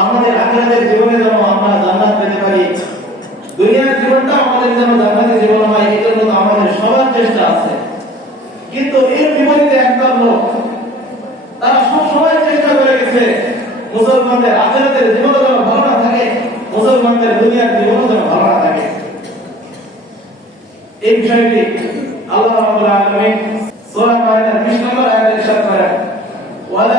আমাদের আখিরাতের জীবনে যেন আমরা জান্নাত পেতে পারি। দুনিয়ার জীবনটা আমাদের যেন জান্নাতের জীবন হয়, এই জন্য আমাদের সবার চেষ্টা আছে। কিন্তু এর বিপরীতে একদল লোক, তারা সব সময় চেষ্টা করে গেছে, মুসলমানদের আখিরাতের জীবন যেন ভালো না থাকে, মুসলমানদের দুনিয়ার জীবন যেন ভালো না থাকে। এই বিষয়টি আল্লাহ রাব্বুল আলামিন সূরা মাইদার 20 নম্বর আয়াতে ইরশাদ করেন। ওয়ালা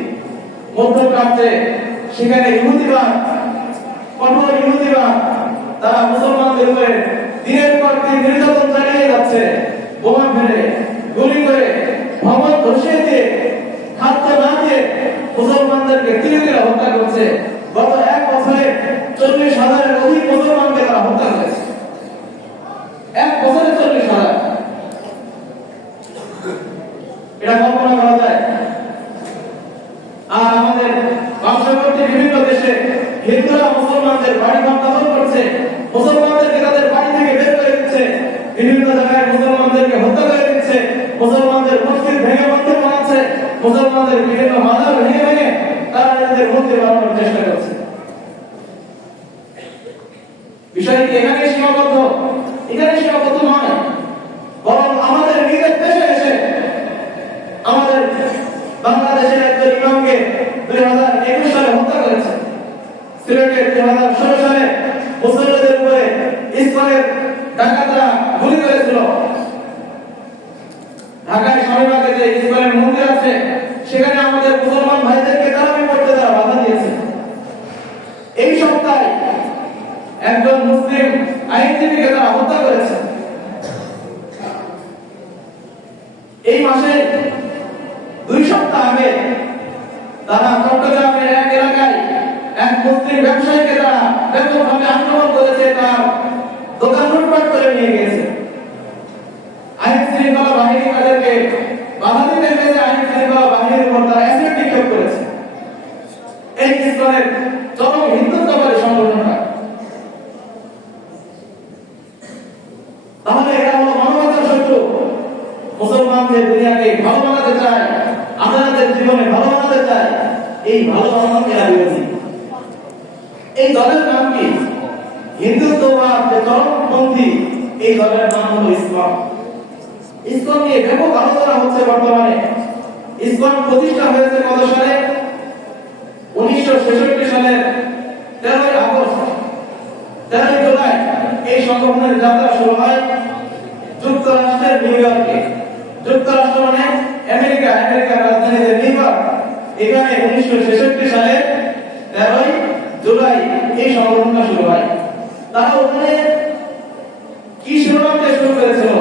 মধ্যপ্রাচ্যে, সেখানে ইহুদিবাদ কঠোর ইহুদিবাদ তারা মুসলমানদের উপরে দিনের পর দিন নির্যাতন চালিয়ে যাচ্ছে, বোমা ফেলে, গুলি করে ভবন ধসিয়ে দিয়ে খাদ্য না দিয়ে মুসলমানদেরকে ধীরে ধীরে হত্যা করছে গত এক বছরে চল্লিশ হাজারের অধিক মুসলমানকে তারা হত্যা করেছে এক বছরে চল্লিশ হাজার এটা কল্পনা করা যায় আর আমাদের পার্শ্ববর্তী বিভিন্ন দেশে হিন্দুরা মুসলমানদের বাড়ি ঘর দখল করছে। মুসলমানদেরকে তাদের বাড়ি থেকে বের করে দিচ্ছে। বিভিন্ন জায়গায় মুসলমানদেরকে হত্যা করে দিচ্ছে। মুসলমানদের মসজিদ ভেঙে মুসলমানদের বিভিন্ন মাদার ভেঙে ভেঙে তারা নিজেদের বানানোর চেষ্টা করছে। বিষয়টি এখানে সীমাবদ্ধ? এখানে সীমাবদ্ধ নয় বরং আমাদের নিজের দেশে এসে আমাদের বাংলাদেশের একজন ইমামকে দুই হাজার একুশ সালে হত্যা করেছে সিলেটের দুই হাজার ষোলো সালে মুসলিমদের উপরে ইসলামের ডাকাতরা গুলি করেছিল ঢাকায় স্বামীবাগে যে ইসলামের মন্দির আছে সেখানে আমাদের মুসলমান ভাইদেরকে তারাবি পড়তে তারা বাধা দিয়েছে। এই সপ্তাহে একজন মুসলিম আইনজীবীকে তারা হত্যা করেছে। এই মাসে দুই সপ্তাহ আগে তারা চট্টগ্রামের এক এলাকায় এক মুসলিম ব্যবসায়ীকে তারা ব্যাপকভাবে আক্রমণ করেছে, তার দোকান লুটপাট করে নিয়ে গিয়েছে। আইন শৃঙ্খলা বাহিনী তাদেরকে বাধা দিতে আইন শৃঙ্খলা বাহিনীর উপর তারা অ্যাসিড করেছে। এই ইসলামের চরম হিন্দুত্ববাদী সংগঠনটা তাহলে এরা হলো মানবতার শত্রু মুসলমানদের দুনিয়াকে ভালো বানাতে চায় আমাদের জীবনে ভালো বানাতে চায়, এই ভালো বানানো এরা বিরোধী। এই দলের নাম কি? হিন্দুত্ববাদ যে চরমপন্থী এই দলের নাম হলো ইসলাম। ইসলাম নিয়ে ব্যাপক আলোচনা হচ্ছে বর্তমানে। ইসলাম প্রতিষ্ঠা হয়েছে কত সালে? উনিশশো ছেষট্টি সালের তেরোই আগস্ট। তেরোই জুলাই এই সংগঠনের যাত্রা শুরু হয় যুক্তরাষ্ট্রের নিউ ইয়র্কে। যুক্তরাষ্ট্র মানে আমেরিকা, আমেরিকার রাজধানী নিউ ইয়র্ক। এখানে উনিশশো ছেষট্টি সালে তেরোই জুলাই এই সংগঠনটা শুরু হয়। তারা ওখানে কি শিরোনাম দিয়ে শুরু করেছিল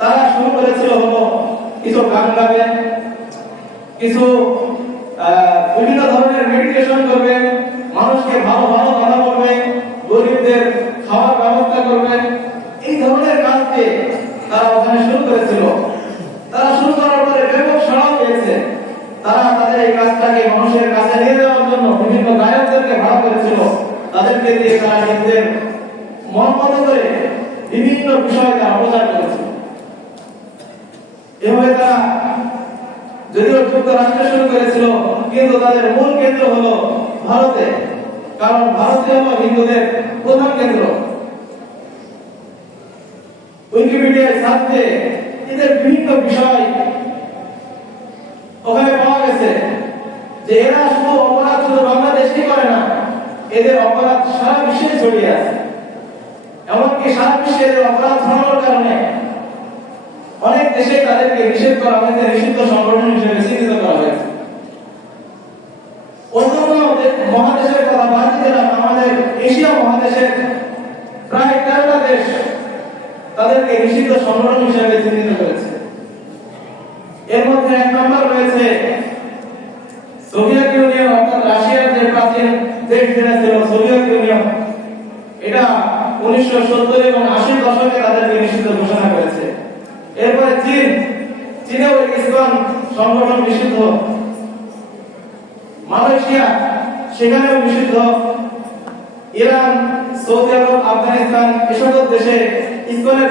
তারা শুরু করেছিল হলো কিছু গান গাবে কিছু বিভিন্ন ধরনের মেডিটেশন করবে, মানুষকে ভালো ভালো কথা বলবে, গরিবদের খাওয়ার ব্যবস্থা করবে। এই ধরনের কাজ দিয়ে তারা ওখানে শুরু করেছিল। তারা শুরু করার পরে ব্যাপক সাড়াও পেয়েছে। তারা তাদের এই কাজটাকে মানুষের কাছে নিয়ে যাওয়ার জন্য বিভিন্ন গায়কদেরকে ভাড়া করেছিল। তাদেরকে দিয়ে তারা নিজেদের মন মতো করে বিভিন্ন বিষয়ে তারা প্রচার করেছিল এভাবে তারা যুক্তরাষ্ট্রে শুরু করেছিল, কিন্তু তাদের মূল কেন্দ্র হলো ভারতে। কারণ ভারতে হলো হিন্দুদের প্রধান কেন্দ্র। এদের বিভিন্ন বিষয় ওখানে পাওয়া গেছে যে এরা শুধু অপরাধ, শুধু করে না, এদের অপরাধ সারা বিশ্বে ছড়িয়ে আছে। এমনকি সারা বিশ্বে এদের অপরাধ ছড়ানোর কারণে অনেক দেশে তাদেরকে নিষেধ করা হয়েছে, নিষিদ্ধ সংগঠন হিসেবে চিহ্নিত করা হয়েছে অন্যান্য দে- মহাদেশের কথা বাদ দিলাম আমাদের এশিয়া মহাদেশের প্রায় তেরোটা দেশ তাদেরকে নিষিদ্ধ সংগঠন হিসেবে চিহ্নিত করেছে এর মধ্যে এক নম্বর রয়েছে সোভিয়েত ইউনিয়ন অর্থাৎ রাশিয়ার যে প্রাচীন দেশ ছিল সোভিয়েত ইউনিয়ন এটা উনিশশো সত্তর এবং আশির দশকে তাদেরকে নিষিদ্ধ ঘোষণা করেছে। এরপরে চীন, চীনেও ইসকন সংগঠন নিষিদ্ধ মালয়েশিয়া, সেখানেও নিষিদ্ধ ইরান, সৌদি আরব, আফগানিস্তান, এসব দেশে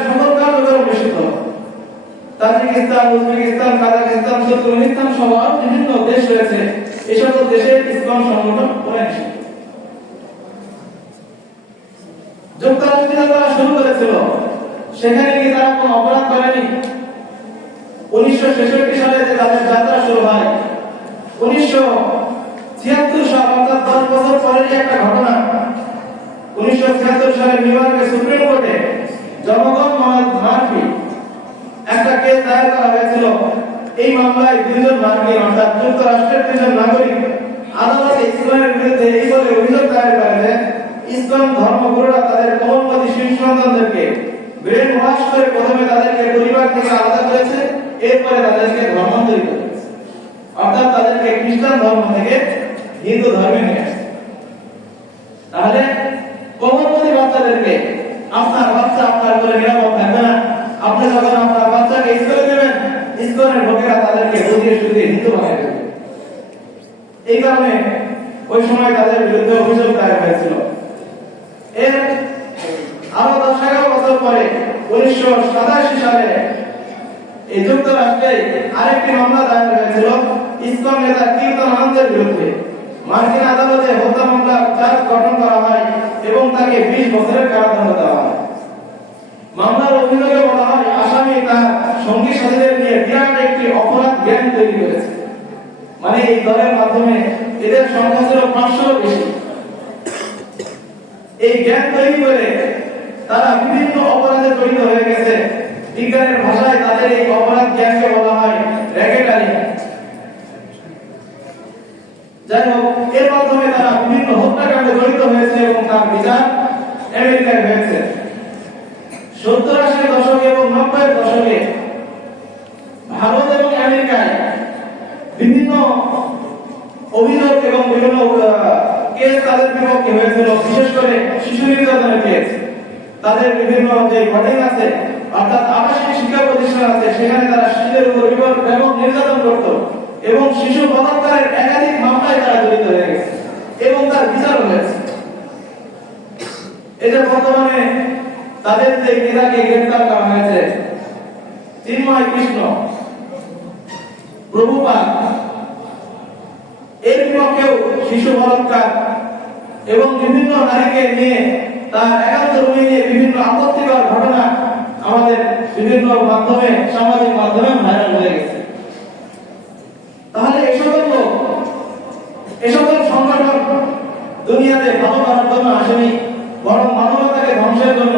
সকল কার্যক্রম নিষিদ্ধ তাজিকিস্তান, উজবেকিস্তান কাজাকিস্তান তুর্কমেনিস্তান সহ বিভিন্ন দেশ রয়েছে। এসব দেশে ইসকন সংগঠন নিষিদ্ধ যুক্তরাষ্ট্র তারা শুরু করেছিল। সেখানে কি তারা কোনো অপরাধ করেনি। উনিশশো ছেষট্টি সালে যে তাদের যাত্রা শুরু হয়, উনিশশো ছিয়াত্তর সাল অর্থাৎ দশ বছর পরেরই একটা ঘটনা। উনিশশো ছিয়াত্তর সালে নিউ ইয়র্কের সুপ্রিম কোর্টে জনগণ মার্ফি একটা কেস দায়ের করা হয়েছিল। এই মামলায় দুইজন মার্কিন, অর্থাৎ যুক্তরাষ্ট্রের দুজন নাগরিক আদালতে ইসলামের বিরুদ্ধে এই বলে অভিযোগ দায়ের করে যে ইসলাম ধর্মগুরুরা তাদের কোমলমতি শিশু সন্তানদেরকে ব্রেন ওয়াশ করে প্রথমে তাদেরকে পরিবার থেকে আলাদা করেছে, এরপরে তাদেরকে ধর্মান্তরিত করেছে। অর্থাৎ তাদেরকে খ্রিস্টান ধর্ম থেকে হিন্দু ধর্মে নিয়ে আসছে। তাহলে কোমলমতি বাচ্চাদেরকে আপনার বাচ্চা আপনার করে নিরাপদ থাকবে না। আপনি যখন আপনার বাচ্চাকে স্কুলে দেবেন স্কুলের লোকেরা তাদেরকে বুঝিয়ে সুঝিয়ে হিন্দু বানিয়ে দেবে। এই কারণে ওই সময় তাদের বিরুদ্ধে অভিযোগ দায়ের হয়েছিল। এর আরও দশ এগারো বছর পরে উনিশশো সাতাশি সালে এই যুক্তরাষ্ট্রে আরেকটি মামলা দায়ের হয়েছিল ইসকন নেতা কীর্তন আনন্দের বিরুদ্ধে। মার্কিন আদালতে হত্যা মামলার চার্জ গঠন করা হয় এবং তাকে বিশ বছরের কারাদণ্ড দেওয়া হয়। মামলার অভিযোগে বলা হয়, আসামি তার সঙ্গী সাথীদের নিয়ে বিরাট একটি অপরাধ জ্ঞান তৈরি করেছে। মানে এই দলের মাধ্যমে এদের সংখ্যা ছিল পাঁচশোর বেশি। এই জ্ঞান তৈরি করে তারা বিভিন্ন অপরাধে জড়িত হয়ে গেছে। বিজ্ঞানের ভাষায় তাদের এই অপরাধ জ্ঞানকে বলা হয় র্যাকেটারি যাই হোক, এর মাধ্যমে তারা বিভিন্ন হত্যাকাণ্ডে জড়িত হয়েছে এবং তার বিচার আমেরিকায় হয়েছে। সত্তর আশির দশকে এবং নব্বইয়ের দশকে ভারত এবং আমেরিকায় বিভিন্ন অভিযোগ এবং বিভিন্ন তাদের বিপক্ষে হয়েছিল। বিশেষ করে শিশু নির্যাতনের কেস তাদের বিভিন্ন যে ঘটনা আছে, অর্থাৎ আবাসিক শিক্ষা প্রতিষ্ঠান আছে, সেখানে তারা শিশুদের উপর ব্যাপক নির্যাতন করত এবং শিশু বলাৎকারের একাধিক মামলায় তারা জড়িত হয়ে গেছে এবং তার বিচার হয়েছে। এটা বর্তমানে তাদের যে নেতাকে গ্রেফতার করা হয়েছে, চিন্ময় কৃষ্ণ প্রভুপাদ এর বিপক্ষেও শিশু বলাৎকার এবং বিভিন্ন নারীকে নিয়ে তার একান্ত রুমে নিয়ে বিভিন্ন আপত্তিকর ঘটনা আমাদের বিভিন্ন মাধ্যমে, সামাজিক মাধ্যমে ভাইরাল হয়ে গেছে। তাহলে এসব লোক এসব সংগঠন দুনিয়াতে ভালো করার জন্য আসেনি, বরং মানবতাকে ধ্বংসের জন্য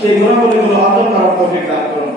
সেই গুণাবলীগুলো আদর করার দান করুন।